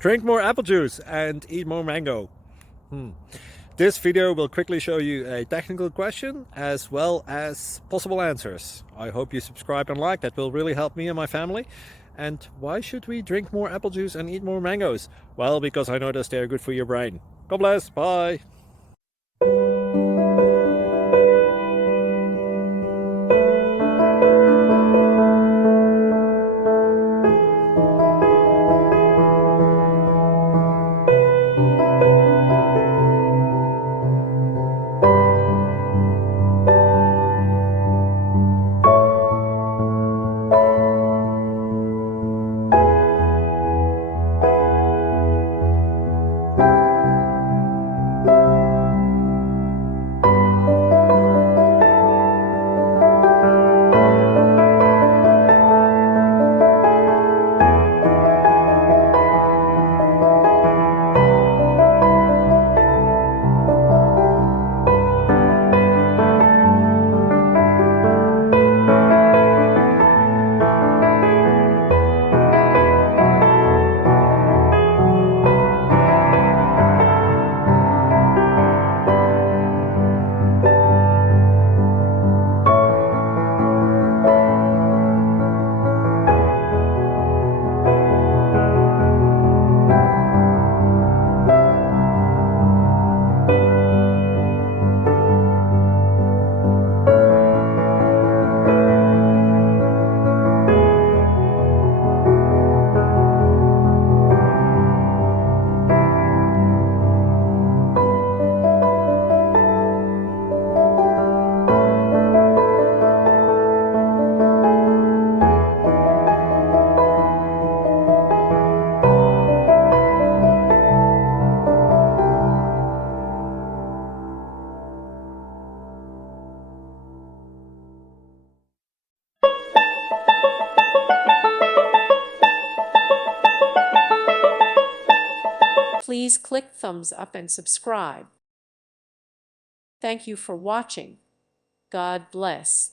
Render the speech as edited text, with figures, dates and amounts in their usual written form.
Drink more apple juice and eat more mango. This video will quickly show you a technical question as well as possible answers. I hope you subscribe and like, that will really help me and my family. And why should we drink more apple juice and eat more mangoes? Well, because I noticed they're good for your brain. God bless, bye! Please click thumbs up and subscribe. Thank you for watching. God bless.